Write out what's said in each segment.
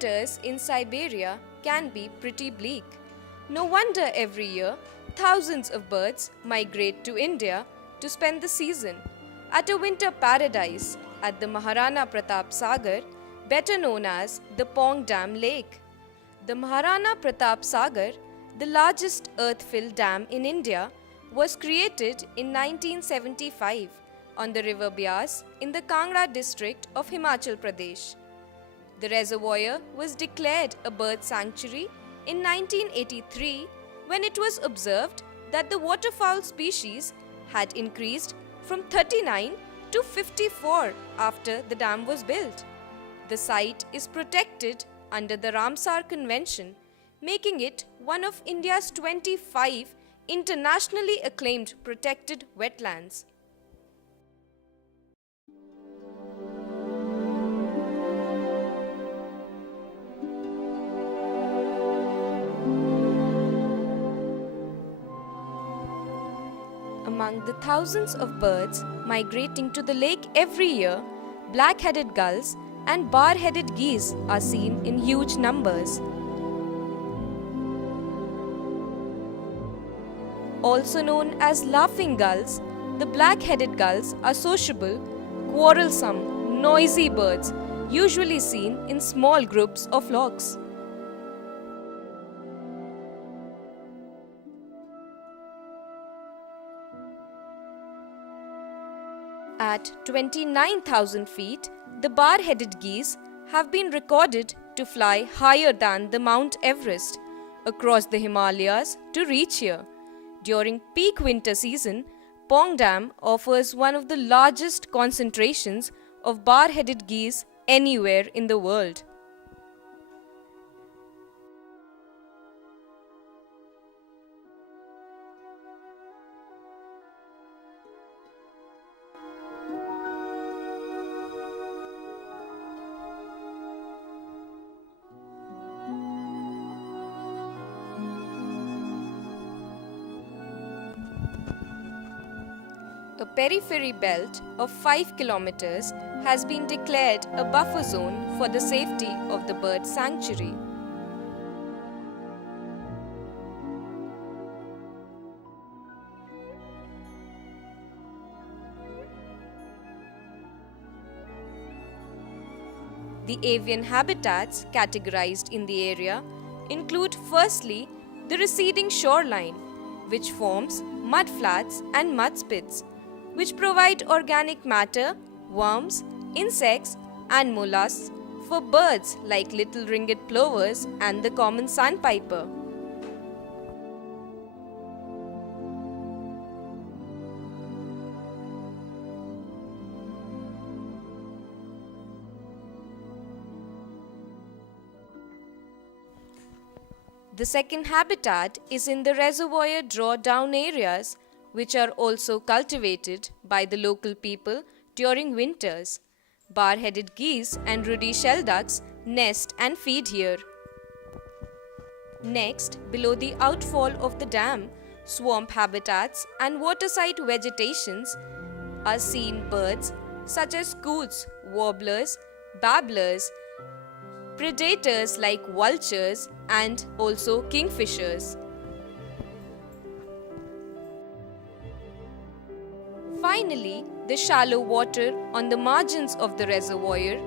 winters in Siberia can be pretty bleak. No wonder every year thousands of birds migrate to India to spend the season at a winter paradise at the Maharana Pratap Sagar, better known as the Pong Dam Lake. The Maharana Pratap Sagar, the largest earth-filled dam in India, was created in 1975 on the river Beas in the Kangra district of Himachal Pradesh. The reservoir was declared a bird sanctuary in 1983 when it was observed that the waterfowl species had increased from 39 to 54 after the dam was built. The site is protected under the Ramsar Convention, making it one of India's 25 internationally acclaimed protected wetlands. Among the thousands of birds migrating to the lake every year, black-headed gulls and bar-headed geese are seen in huge numbers. Also known as laughing gulls, the black-headed gulls are sociable, quarrelsome, noisy birds, usually seen in small groups or flocks. At 29,000 feet, the bar-headed geese have been recorded to fly higher than the Mount Everest across the Himalayas to reach here. During peak winter season, Pong Dam offers one of the largest concentrations of bar-headed geese anywhere in the world. A periphery belt of 5 kilometers has been declared a buffer zone for the safety of the bird sanctuary. The avian habitats categorized in the area include firstly the receding shoreline, which forms mudflats and mudspits, which provide organic matter, worms, insects, and mollusks for birds like little ringed plovers and the common sandpiper. The second habitat is in the reservoir drawdown areas, which are also cultivated by the local people during winters. Bar-headed geese and ruddy shelducks nest and feed here. Next, below the outfall of the dam, swamp habitats and waterside vegetations are seen birds such as coots, warblers, babblers, predators like vultures and also kingfishers. Finally, the shallow water on the margins of the reservoir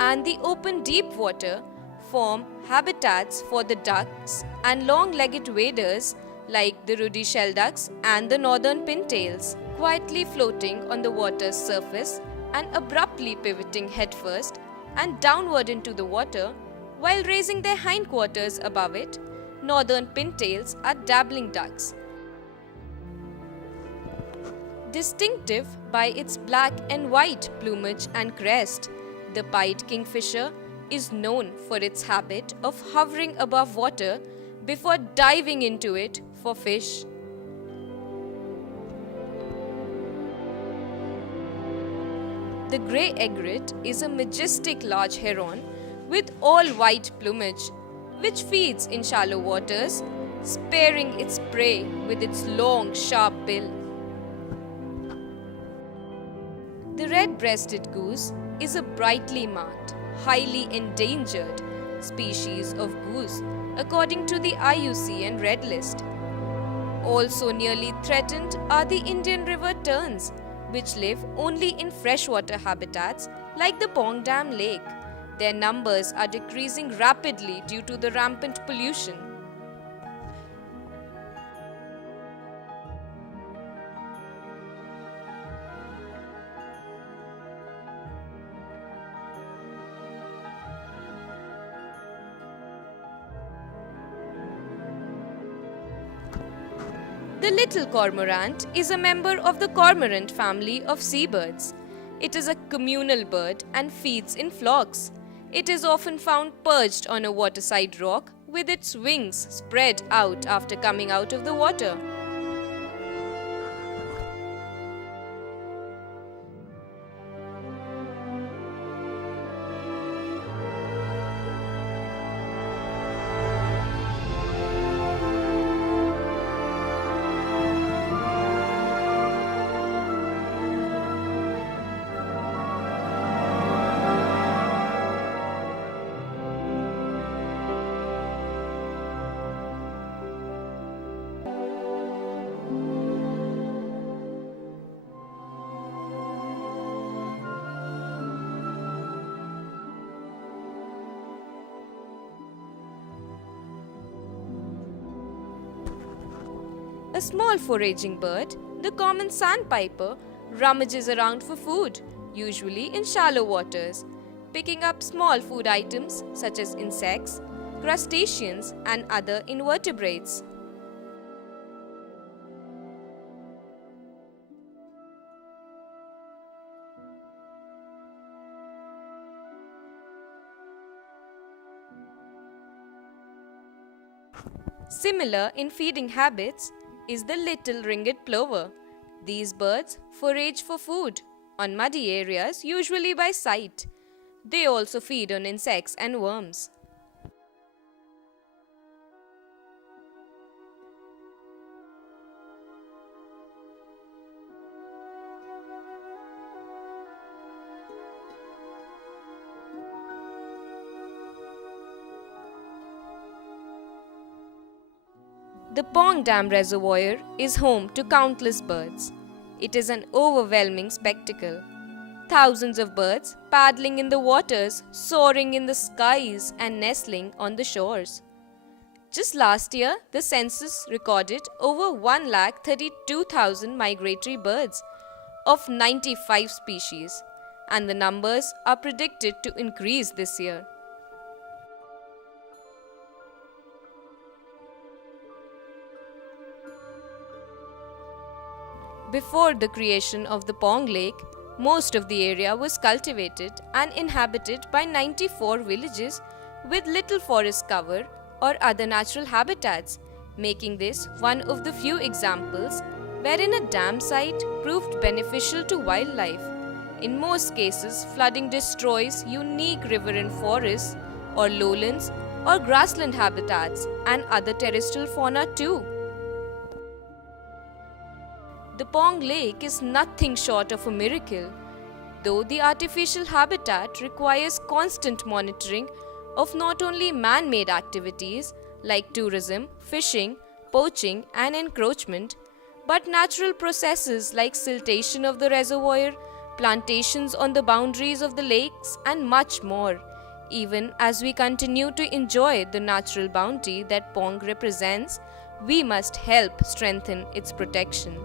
and the open deep water form habitats for the ducks and long-legged waders like the ruddy shelducks and the northern pintails, quietly floating on the water's surface and abruptly pivoting headfirst and downward into the water while raising their hindquarters above it. Northern pintails are dabbling ducks. Distinctive by its black and white plumage and crest, the pied kingfisher is known for its habit of hovering above water before diving into it for fish. The grey egret is a majestic large heron with all white plumage, which feeds in shallow waters, sparing its prey with its long, sharp bill. The red-breasted goose is a brightly marked, highly endangered, species of goose, according to the IUCN Red List. Also nearly threatened are the Indian River terns, which live only in freshwater habitats like the Pong Dam Lake. Their numbers are decreasing rapidly due to the rampant pollution. The little cormorant is a member of the cormorant family of seabirds. It is a communal bird and feeds in flocks. It is often found perched on a waterside rock with its wings spread out after coming out of the water. A small foraging bird, the common sandpiper, rummages around for food, usually in shallow waters, picking up small food items such as insects, crustaceans, and other invertebrates. Similar in feeding habits is the little ringed plover. These birds forage for food on muddy areas, usually by sight. They also feed on insects and worms. The Pong Dam Reservoir is home to countless birds. It is an overwhelming spectacle. Thousands of birds paddling in the waters, soaring in the skies, and nestling on the shores. Just last year, the census recorded over 132,000 migratory birds of 95 species, and the numbers are predicted to increase this year. Before the creation of the Pong Lake, most of the area was cultivated and inhabited by 94 villages with little forest cover or other natural habitats, making this one of the few examples wherein a dam site proved beneficial to wildlife. In most cases, flooding destroys unique riverine forests or lowlands or grassland habitats and other terrestrial fauna too. The Pong Lake is nothing short of a miracle, though the artificial habitat requires constant monitoring of not only man-made activities like tourism, fishing, poaching, and encroachment, but natural processes like siltation of the reservoir, plantations on the boundaries of the lakes, and much more. Even as we continue to enjoy the natural bounty that Pong represents, we must help strengthen its protection.